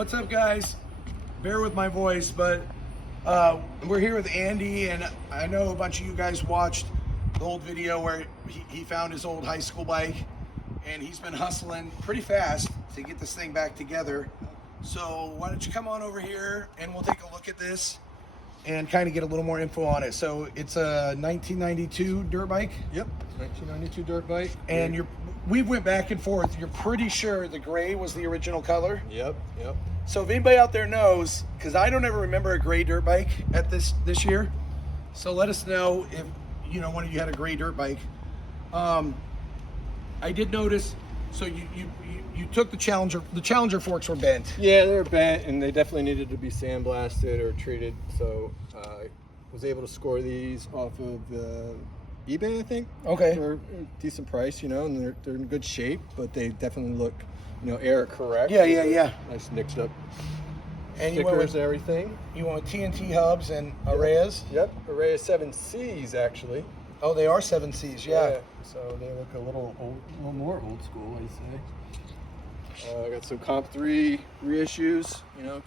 What's up, guys? Bear with my voice, but we're here with Andy, and I know a bunch of you guys watched the old video where he found his old high school bike, and he's been hustling pretty fast to get this thing back together. So why don't you come on over here and we'll take a look at this and kind of get a little more info on it. So it's a 1992 dirt bike. Yep, 1992 dirt bike. And we went back and forth. You're pretty sure the gray was the original color? Yep. So if anybody out there knows, because I don't ever remember a gray dirt bike at this year, so let us know if one of you had a gray dirt bike. I did notice. So you took the Challenger. The Challenger forks were bent. Yeah, they were bent, and they definitely needed to be sandblasted or treated. So I was able to score these off of eBay, I think. Okay. For a decent price, and they're in good shape, but they definitely look, air correct. Yeah. Nice mixed up and stickers and everything. You went with TNT hubs and arrays? Yep, Array 7Cs actually. Oh, they are 7Cs, yeah. So they look a little more old school, I'd say. I got some Comp 3 reissues,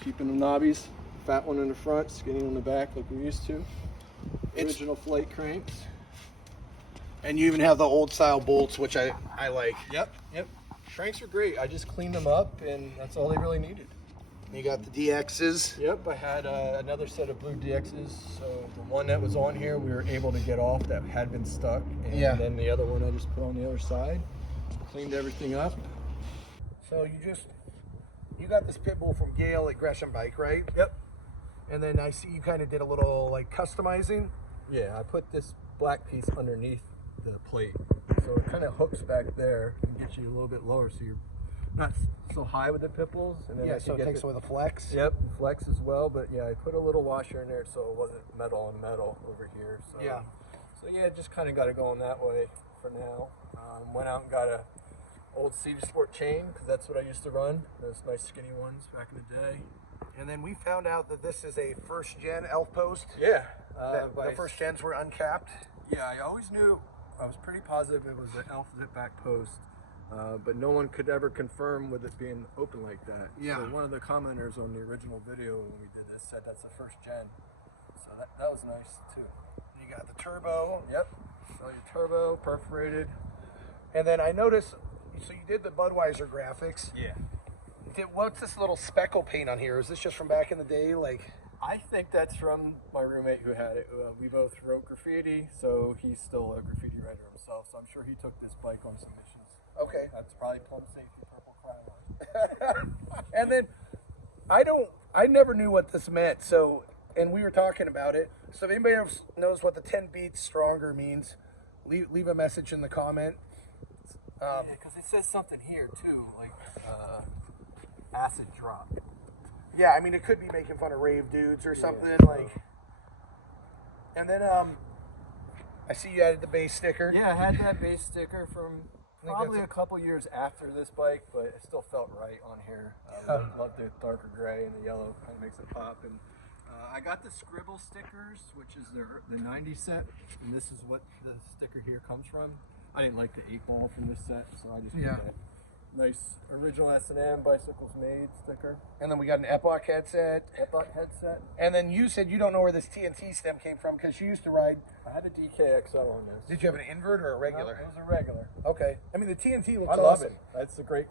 keeping the knobbies. Fat one in the front, skinny on the back like we used to. Original flight cranks. And you even have the old style bolts, which I like. Yep. Cranks are great. I just cleaned them up, and that's all they really needed. You got the DXs. Yep, I had another set of blue DXs. So the one that was on here, we were able to get off that had been stuck. And then the other one I just put on the other side. Cleaned everything up. So you got this pit bull from Gail at Gresham Bike, right? Yep. And then I see you kind of did a little like customizing. Yeah, I put this black piece underneath the plate. So it kind of hooks back there and gets you a little bit lower, so you're not so high with the pit bulls. And then So it takes away the flex. Yep, flex as well. But yeah, I put a little washer in there so it wasn't metal on metal over here. So yeah, just kind of got it going that way for now. Went out and got a old Siege Sport chain, because that's what I used to run. Those nice skinny ones back in the day. And then we found out that this is a first gen elf post. Yeah. The first gens were uncapped. Yeah, I always knew. I was pretty positive it was an elf zip back post. But no one could ever confirm with it being open like that. Yeah. So one of the commenters on the original video when we did this said that's the first gen. So that was nice too. You got the turbo. Yep. So your turbo, perforated. And then I noticed, so you did the Budweiser graphics. Yeah. What's this little speckle paint on here? Is this just from back in the day? I think that's from my roommate who had it. We both wrote graffiti, so he's still a graffiti writer himself. So I'm sure he took this bike on some missions. Okay. That's probably plum safety purple crown. And then I never knew what this meant. So, and we were talking about it. So if anybody else knows what the 10 beats stronger means, leave a message in the comment. Because it says something here too, like acid drop. Yeah, I mean, it could be making fun of rave dudes or something like. And then I see you added the base sticker. Yeah, I had that base sticker from probably a couple years after this bike, but it still felt right on here. Love the darker gray, and the yellow kind of makes it pop. And I got the scribble stickers, which is the 90 set, and this is what the sticker here comes from. I didn't like the 8-ball from this set, so I just put that nice original S&M Bicycles Made sticker. And then we got an Epoch headset. And then you said you don't know where this TNT stem came from because you used to ride. I had a DKXL on this. Did you have an invert or a regular? It was a regular. Okay. I mean, the TNT looks I love awesome. it. That's a great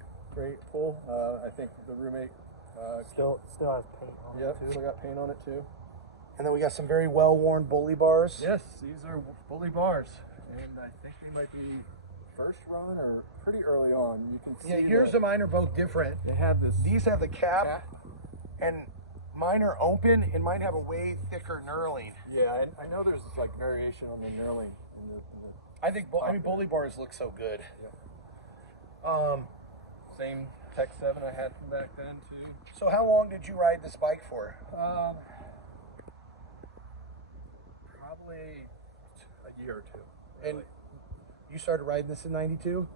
pull. I think the roommate Still has paint on it too. Still got paint on it too. And then we got some very well-worn bully bars. Yes, these are bully bars, and I think they might be first run or pretty early on. You can see. Yeah, yours and mine are both different. They have this. These have the cap, and mine are open, and mine have a way thicker knurling. Yeah, I know there's like variation on the knurling. I think bully bars look so good. Yeah. Same Tech 7 I had from back then too. So how long did you ride this bike for? Probably a year or two. Really. And you started riding this in '92?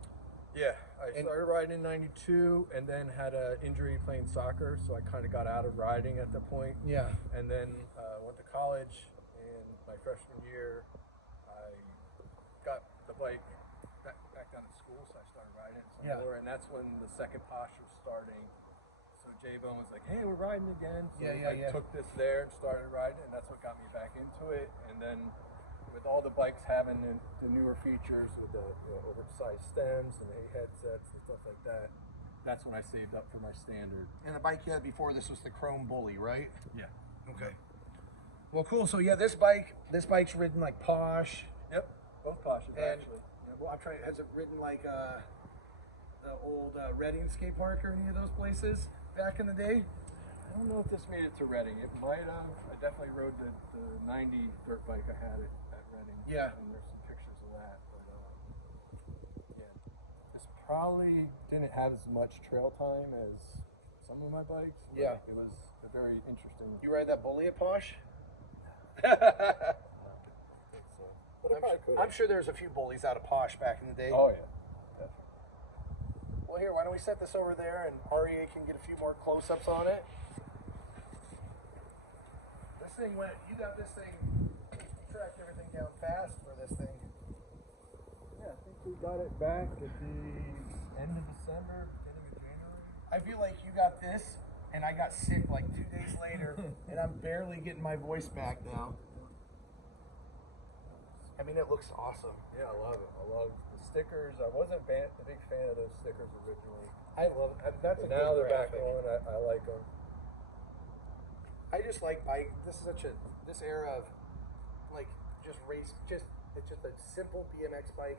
Yeah, I started riding in '92 and then had an injury playing soccer, so I kind of got out of riding at that point. Yeah. And then went to college, and my freshman year, I got the bike back down at school, so I started riding it some more, and that's when the second posh was starting. So J-Bone was like, hey, we're riding again. So Yeah. took this there and started riding, and that's what got me back into it. And then with all the bikes having the newer features with the oversized stems and headsets and stuff like that, that's when I saved up for my standard. And the bike you had before this was the Chrome Bully, right? Yeah. Okay. Well, cool. So yeah, this bike's ridden like posh. Yep. Both Poshes actually. Well, I'm trying. Has it ridden like the old Reading skate park or any of those places back in the day? I don't know if this made it to Reading. It might have. I definitely rode the 90 dirt bike. I had it at Reading. Yeah. And there's some pictures of that. But yeah, this probably didn't have as much trail time as some of my bikes. But Yeah. It was a very interesting. You ride that Bully at Posh? I'm sure there's a few Bullies out of Posh back in the day. Oh yeah. Definitely. Well, here, why don't we set this over there and REA can get a few more close-ups on it. This thing went, you got this thing, you tracked everything down fast for this thing. Yeah, I think we got it back at the end of December, beginning of January. I feel like you got this and I got sick like 2 days later and I'm barely getting my voice back now. I mean, it looks awesome. Yeah, I love it. I love the stickers. I wasn't a big fan of those stickers originally. I love it. That's a Now good they're back graphic. on. I like them. I just like bike. This is this era of like just race. It's just a simple BMX bike,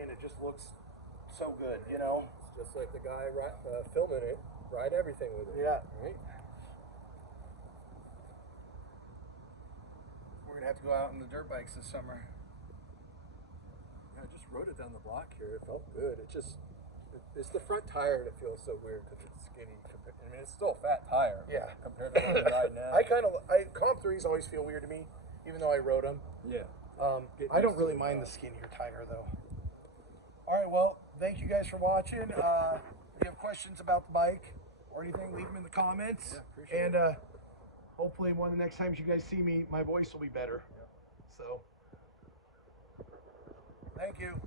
and it just looks so good. You know. It's just like the guy filming it. Ride everything with it. Yeah. Right. We're gonna have to go out on the dirt bikes this summer. Yeah, I just rode it down the block here. It felt good. It's the front tire that feels so weird because it's skinny. I mean, it's still a fat tire. Yeah. Compared to what I ride now. Comp 3s always feel weird to me, even though I rode them. Yeah. I don't really mind the skinnier tire though. All right, well, thank you guys for watching. If you have questions about the bike or anything, leave them in the comments. Yeah, appreciate and hopefully one of the next times you guys see me, my voice will be better. So, thank you.